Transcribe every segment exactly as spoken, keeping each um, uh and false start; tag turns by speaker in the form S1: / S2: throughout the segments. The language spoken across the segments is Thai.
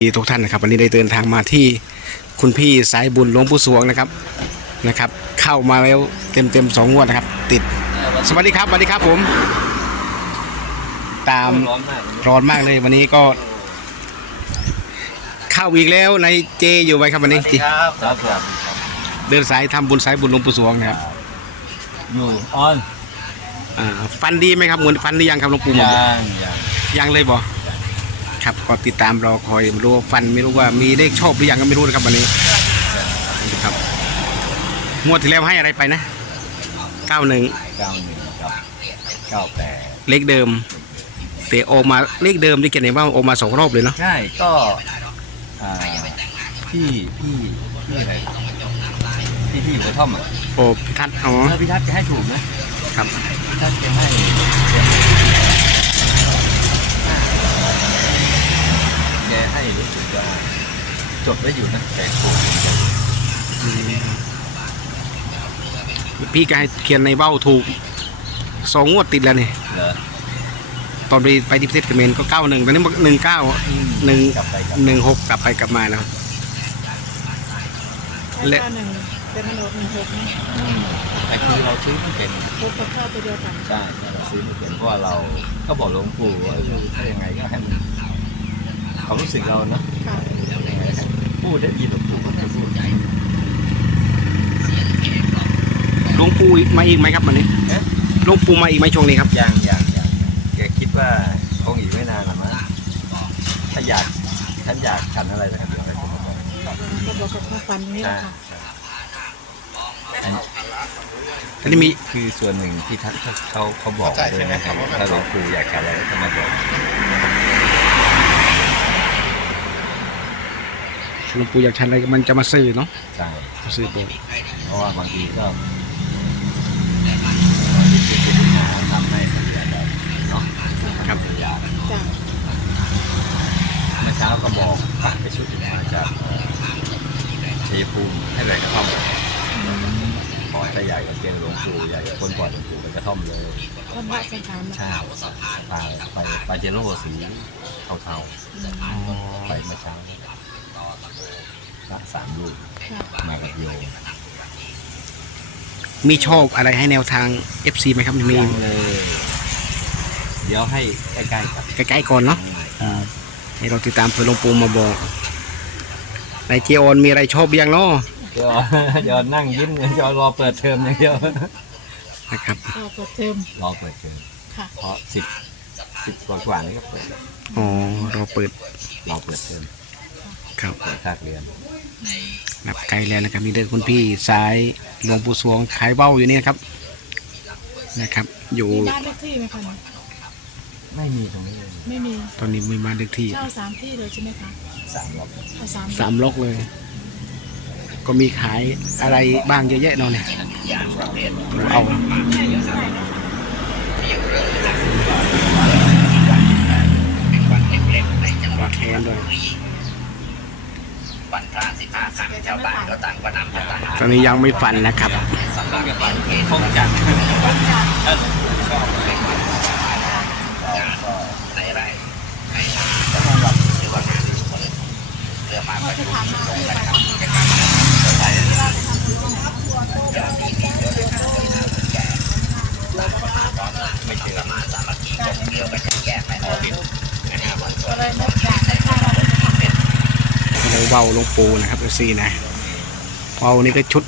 S1: ทุกท่านนะครับวันนี้ได้เดินทางมาที่คุณพี่สายบุญหลวงปู่สวงนะครับนะครับเข้ามาแล้วเต็มเต็มสองงวดนะครับติดสวัสดีครับสวัสดีครับผมตามร้อนมากเลยวันนี้ก็เข้าอีกแล้วในเจอยู่ไหมครับวันนี้
S2: ครับครับครับ
S1: เดินสายทำบุญสายบุญหลวงปู่สวงนะครับ
S2: อยู่ออน
S1: อ่าฟันดีไหมครับเหมือนฟันหรือยังครับหลวงปู่
S2: ยั
S1: บอก
S2: งยัง
S1: ยังเลยบอครับก็ติดตามรอคอยไม่รู้ว่าฟันไม่รู้ว่ามีเลขชอบหรือยังก็ไม่รู้นะครับวันนี้ครับงวดที่แล้วให้อะไรไปนะเก้าหนึ่ง
S2: เก้าหนึ่งครับเก้าแปด
S1: เลขเดิมแต่ออกมาเลขเดิมที่เขียนเห็นว่าออกมาสองรอบเลยเนาะ
S2: ใช่ก็อ่าพี่พี่พี่อะไรพี่ที่อยู่กระท่อมอ่ะ
S1: โอ้พิทัศน์อ๋อ
S2: เออพี่ทัศน์แกให้ถูกนะครับ พี่ทัศน์แกให้แกให้รู้สึกว่าจดไว้อยู่นะแกถูก
S1: พี่ก็ให้เขียนในเบ้าถูกสองงวดติดแล้วนี่
S2: เหรอ
S1: ตอนไปไปดิฟเซตเมนก็เก้าหนึ่งตอนนี้หนึ่งเก้าหนึ่ง
S2: กลับไปกลับ
S1: หนึ่งหกกลับไปกลับมานะครับ
S3: และหนึ่งเป็นมันโดดหนึ่งหกนี่
S2: แต่คือเราซื้อไม่เป็น
S3: พบกับข้าวตัวเดียวกัน
S2: ใช่เราซื้อไม่เป็นเพราะว่าเราก็บอกหลวงปู่ว่าเออถ้ายังไงก็ให้มันความรู้สึกเราเนาะ
S3: ค่ะ
S2: ยังไงให้พูดได้ยินหลวงปู่ก็จะพูดใจ
S1: หลวงปู่มาอีกไหมครับวันนี้
S2: เอ๊ะ
S1: หลวงปู่มาอีกไหมช่วงนี้ครับ
S2: ยังยังยังแกคิดว่าคงอีกไม่นานหรอกมั้งถ้าอยากท่านอยากฉันอะไรนะครับเดี๋ยวให้ผมมาบอก
S3: ก็บอกกับข้าวฟันนี่แห
S2: ใช่
S3: ละค่ะ
S2: อัน
S1: อันนี้มี
S2: คือส่วนหนึ่งที่ท่านเขาเขาเขาบอกด้วยนะครับถ้าหลวงปู่อยากฉันอะไรก็จะมาบอก
S1: หลวงปู่อยากชันอะไรมันจะมาซื้อเนาะ
S2: ใช่
S1: มาซื้อโบสถ์
S2: เพราะว่าบางทีก็บางทีที่คุณหาทำให้มันเดือดร้อนเนาะ
S1: ครับ
S2: อยาก
S3: จ้ะ
S2: เมื่อเช้าก็บอกปักไปชุดหนึ่งมาจากเอ่อชัยภูมิให้แบกกระท่อมขอให้ใหญ่กับเตียงหลวงปู่ใหญ่กับคนปล่อยหลวงปู่ไปกระท่อมเลย
S3: ท่านพระสังขารนะ
S2: ใช่ไปไปไปเจโร่สีเทาๆไปเมื่อเช้าละสามลูก
S3: ค่ะ
S2: มากับโยม
S1: มีชอบอะไรให้แนวทาง เอฟ ซี ไหมครับมี
S2: ยังเลย เดี๋ยวให้ใกล้ๆกับ
S1: ใกล้ๆก่อนเนาะให้เราติดตามเพื่อหลวงปู่มาบอกในเจออนมีอะไรชอบยังเนาะ
S2: เดี๋ยวเดี๋ยวนั่งยิ้มเดี๋ยวรอเปิดเทอมอย่างเดียว
S1: นะครับ
S3: ก็เปิดเทอม
S2: รอเปิดเทอม
S3: ค่ะ
S2: เพราะสิบสิบกว่าๆนี่ก็เปิด
S1: อ๋อเราเปิด
S2: รอเปิดเทอม
S1: ครับ
S2: เปิดภาคเรียน
S1: นับไกลแล้วนะครับมีเดินคุณพี่สายหลวงปู่สวงขายเบ้าอยู่นี่นะครับนะครับ อยู่
S3: มีบ้านเลขที่ไหมคะ
S2: ไม่มีตรงนี้เลย
S3: ไม่มี
S1: ตอนนี้มีมาเด็กที่
S3: เช่าสามที่เลยใช่ไหมคะ
S2: สามรอบ
S3: เอาสาม
S1: สามล็อกเลย ก็มีขายอะไรบ้างเยอะแยะเนาะเนี่ยเอาว่าแคนด้วยตอนนี้ยังไม่ฝันนะครับ
S2: สำนักกับไปคงจังถ้าหลวงปู่ชอบเลยในไรจะมารับหรือว่างานเรือมาประชุมลงกันครับไม่เจอมาสามัคคีกันเดียวกันแก้ไม่ออกนะครับ
S3: อะไรนะอยากได้ข้าวเราจะทำเป็น
S1: เราเบาหลวงปูนะครับเอฟซีนะเบานี่ก็ชุด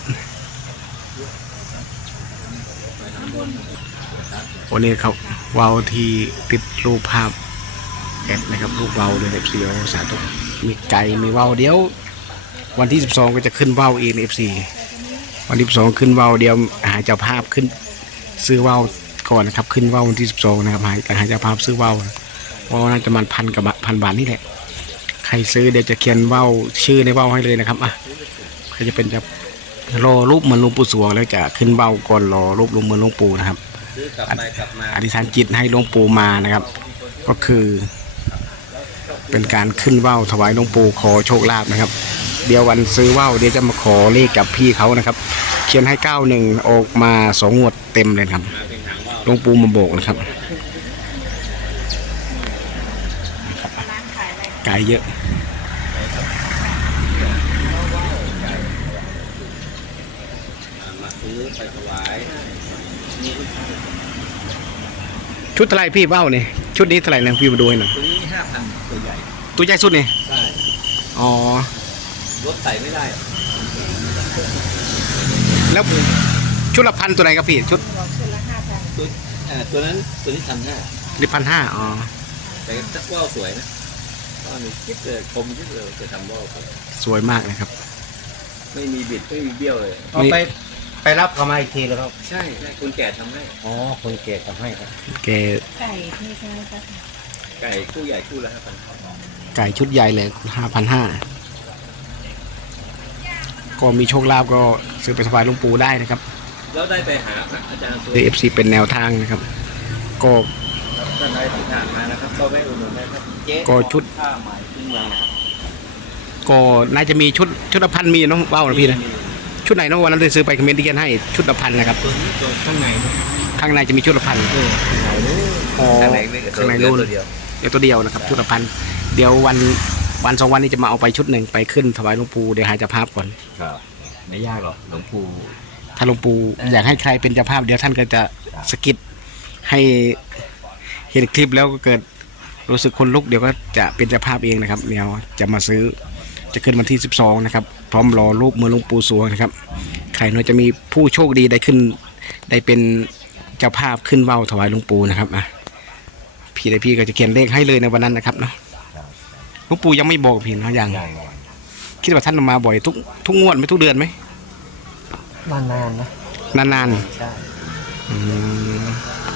S1: วันนี้เขาเบาที่ติดรูปภาพแอดนะครับรูปเบาเลยเอฟซีเอาสาธุมีไก่มีเบาเดี๋ยววันที่สิบสองก็จะขึ้นเบาอีกเอฟซีวันที่สิบสองขึ้นเบาเดี๋ยวหาเจ้าภาพขึ้นซื้อเบาก่อนนะครับขึ้นเบาวันที่สิบสองนะครับหาหาเจ้าภาพซื้อเบาเบาน่าจะมันพันกับพันบาทนี่แหละใครซื้อเดี๋ยวจะเขียนว่าวชื่อในว่าวให้เลยนะครับอ่ะใครจะเป็นจะรอรูปเหมือนหลวงปู่สวงแล้วจะขึ้นว่าวก่อนรอรูปลงเหมือนหลวงปู่นะครับ
S2: ซื้อกลับไปกลับมา
S1: อธิษฐานจิตให้หลวงปู่มานะครับ ก็คือเป็นการขึ้นว่าวถวายหลวงปู่ขอโชคลาภนะครับ เดี๋ยววันซื้อว่าวเดี๋ยวจะมาขอเลขกับพี่เขานะครับ เขียนให้เก้าหนึ่งออกมาสองงวดเต็มเลยครับหลวงปู่มาโบกนะครับไก่เยอะ
S2: ไปถวายมีลูกค้า
S1: ชุดเท่าไหรพี่ว่าวนี่ชุดนี้เท่าไหรนะพี่มาดูให้หน่อย
S2: ตัวนี้ห้าพันตัวใหญ่
S1: ตัวใหญ่สุดนี่
S2: ใช่
S1: อ๋อ
S2: รถไต่ไม่ได้
S1: แล้วชุดละพันตัวไหนครับพี่ชุด
S3: บอกชุดละห้าพัน
S2: ตัวเอ่อตัวนั้นตัวนี้พันห้า
S1: ลิพันห้าอ๋อ
S2: แต่ถ้าว่าวสวยนะว่าวนี่คิดเลยคมคิดเลยจะทำว่าวสวย
S1: สวยมากเลยครับ
S2: ไม่มีบิดไม่มีเบี้ยวเลย
S4: เอาไปไปรับเขามาอีกทีแล้วครับ
S2: ใช่ใช่คุณแก่ทำให้
S4: อ๋อคนเกตทำให้ครับ
S1: แก
S3: ไก่ที่ใช่ไหมคะ
S2: ไก่คู่ใหญ่คู่ละห้าพัน
S1: ไก่ชุดใหญ่เลยห้าพันห้าก็มีโชคลาภก็ซื้อไปถวายหลวงปู่ได้นะครับ
S2: แล้วได้ไปหาพระอาจารย์สุ
S1: หรือ เอฟ ซี เป็นแนวทางนะครับ ก็
S2: ท่านใดที่ผ่านมานะครับก็ไม่อุดหนุนนะครับเจ๊
S1: ก็ชุด
S2: ผ้าไหมพื้นเมืองนะครับ
S1: ก็น่าจะมีชุดชุดละพันมีเนาะว่าวนะพี่นะชุดไหนเนาะวันนั้นได้ซื้อไปคอมเมนต์ที่เขียนให้ชุดละพันนะครับ
S2: ตัวนี้ตัวข้างในนะ
S1: ข้างในจะมีชุดละพัน
S2: เออข้างในนู้น
S1: อ๋อ
S2: ข้างในนี่
S1: ข้างใน
S2: เหลือ
S1: นู่น
S2: ตัวเดียว
S1: เดี๋ยวตัวเดียวนะครับชุดละพันเดี๋ยววันวันสองวันนี้จะมาเอาไปชุดหนึ่งไปขึ้นถวายหลวงปู่เดี๋ยวหาเจ้าภาพก่อน
S2: ครับไม่ยากหรอกหลวงปู่
S1: ถ้าหลวงปู่อยากให้ใครเป็นเจ้าภาพเดี๋ยวท่านก็จะสะกิดให้เห็นคลิปแล้วก็เกิดรู้สึกคนลุกเดี๋ยวก็จะเป็นเจ้าภาพเองนะครับเดี๋ยวจะมาซื้อจะขึ้นวันที่สิบสองนะครับพร้อมรอรูปมือหลวงปู่สวงนะครับใครเน่าจะมีผู้โชคดีได้ขึ้นได้เป็นเจ้าภาพขึ้นว่าวถวายหลวงปู่นะครับอ่ะพี่ได้พี่ก็จะเขียนเลขให้เลยในวันนั้นนะครับเนาะหลวงปู่ยังไม่บอกพี่เนาะยัง
S2: ใหญ่
S1: คิดว่าท่านมาบ่อยทุกทุกงวดไหมทุกเดือนไหม
S4: นานๆนะ
S1: นาน
S4: ใช่
S1: ๆอืม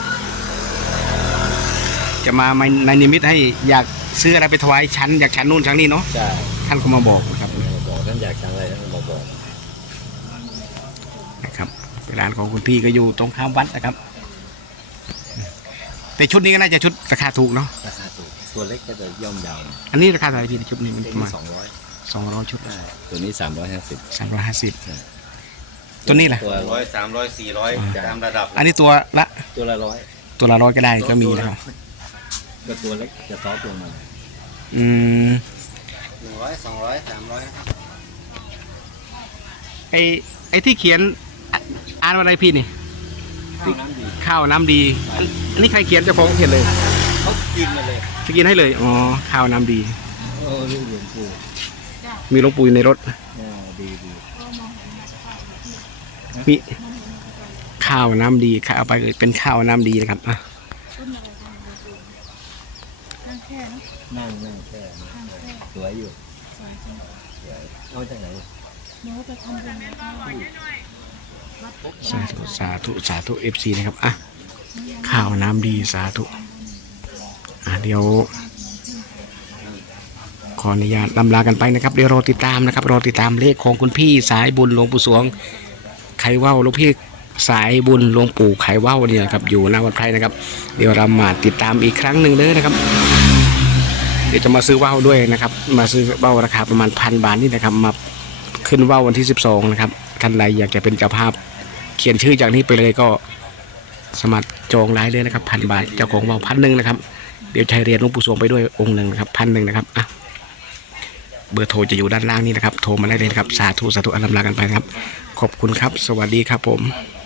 S1: จะมาในนิมิตให้อยากซื้ออะไรไปถวายชั้นอยากชั้นนู่นชั้นนี้เนาะ
S2: ใช่
S1: ท่านก็มาบอกนะครับ
S2: บอกท่านอยากทำอะไรท่านมาบอก
S1: นะครับร้านของคุณพี่ก็อยู่ตรงข้ามวัดนะครับ แต่ชุดนี้ก็น่าจะชุดราคาถูกเนาะ
S2: ราคาถูกตัวเล็กก็จะย่อมเยาว
S1: อันนี้ราคาเท่าไหร่พี่ชุดนี้มัน
S2: ตัว
S1: ประ
S2: นี้
S1: มาณ
S2: สองร้อย
S1: สองร้อยชุด
S2: ตัวนี้สามร้อยห้าสิบ
S1: สามร้อยห้าสิบตัวนี้แหละ
S2: ตัว
S4: ร้อยสามร้อยสี่ร้อยตามระดับ
S1: อันนี้ตัวละ
S2: ตัวละร้อย
S1: ตัวละร้อยก็ได้ก็มีนะครับ
S2: ก็ตัวเล็กจะซอฟต์ลงมา
S1: อืม
S4: หนึ่งร้อยสองร้อยสามร้อย
S1: ไอไอที่เขียนอ่ะอ่านว่าอะไรพี่นี่
S2: ข้าวน้ำดี
S1: ข้าวน้ำดีอันอันนี้ใครเขียนเจ้าของเขียนเลย
S2: เขากินมาเลย
S1: จะกินให้เลยอ๋อข้าวน้ำดี
S2: โอ้ลูกหลวงปู่
S1: มีหลวงปู่อยู่ในรถ
S2: อ่าดีดี
S1: มีข้าวน้ำดีข้าวเอาไปเลยเป็นข้าวน้ำดีนะครับอ่ะ
S3: นั่งแค่เนาะ
S2: นั่งนั่งแค่นี้
S3: นั่งแค่
S2: สวยอยู่
S3: สวยจัง
S2: สวยเอาจากไหน
S3: หนูไปทำบุญแล้วก็
S1: สาธุสาธุสาธุเอฟซีนะครับอ่ะข้าวน้ำดีสาธุอ่ะเดี๋ยวขออนุญาตลำลากันไปนะครับเดี๋ยวรอติดตามนะครับรอติดตามเลขของคุณพี่สายบุญหลวงปู่สวงไขว่าวหลวงพี่สายบุญหลวงปู่ไขว่าวเนี่ยนะครับอยู่หน้าวัดไพรนะครับเดี๋ยวเรามาติดตามอีกครั้งหนึ่งเลยนะครับเดี๋ยวจะมาซื้อว่าวด้วยนะครับมาซื้อว่าวราคาประมาณพันบาทนี่นะครับมาขึ้นว่าววันที่สิบสองนะครับท่านใดอยากจะเป็นเจ้าภาพเขียนชื่อจากนี้ไปเลยก็สมัครจองรายเลยนะครับพันบาทเจ้าของว่าวพันหนึ่งนะครับเดี๋ยวใช้เหรียญหลวงปู่สวงไปด้วยองค์หนึ่งนะครับพันหนึ่งนะครับอ่ะเบอร์โทรจะอยู่ด้านล่างนี้นะครับโทรมาได้เลยนะครับสาธุสาธุอลัมลากันไปนะครับขอบคุณครับสวัสดีครับผม